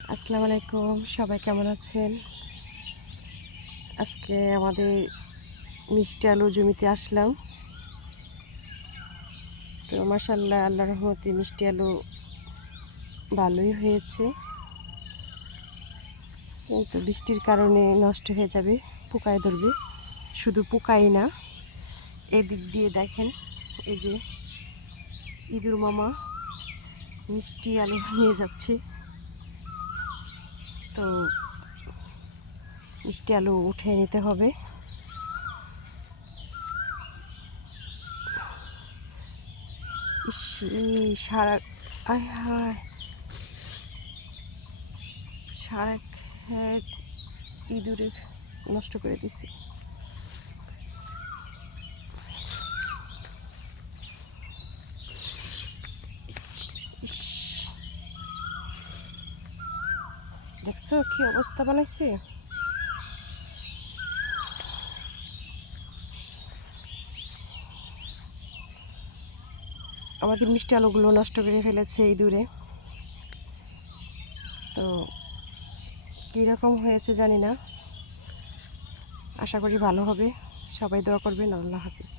আসসালামু আলাইকুম, সবাই কেমন আছেন? আজকে আমাদের মিষ্টি আলু জমিতে আসলাম। তো মাশাআল্লাহ, আল্লাহর রহমতে মিষ্টি আলু ভালোই হয়েছে, কিন্তু বৃষ্টির কারণে নষ্ট হয়ে যাবে, পোকায় ধরবে। শুধু পোকাই না, এদিক দিয়ে দেখেন, এই যে ইঁদুর মামা মিষ্টি আলু নিয়ে যাচ্ছে। তো মিষ্টি আলু উঠিয়ে নিতে হবে। সারা আয় হায়, সারা ক্ষেত ইঁদুরে নষ্ট করে দিছি। দেখছো কি অবস্থা বানাইছে? আমাদের মিষ্টি আলুগুলো নষ্ট করে ফেলেছে ইঁদুরে। তো কীরকম হয়েছে জানি না, আশা করি ভালো হবে। সবাই দোয়া করবেন। আল্লাহ হাফিজ।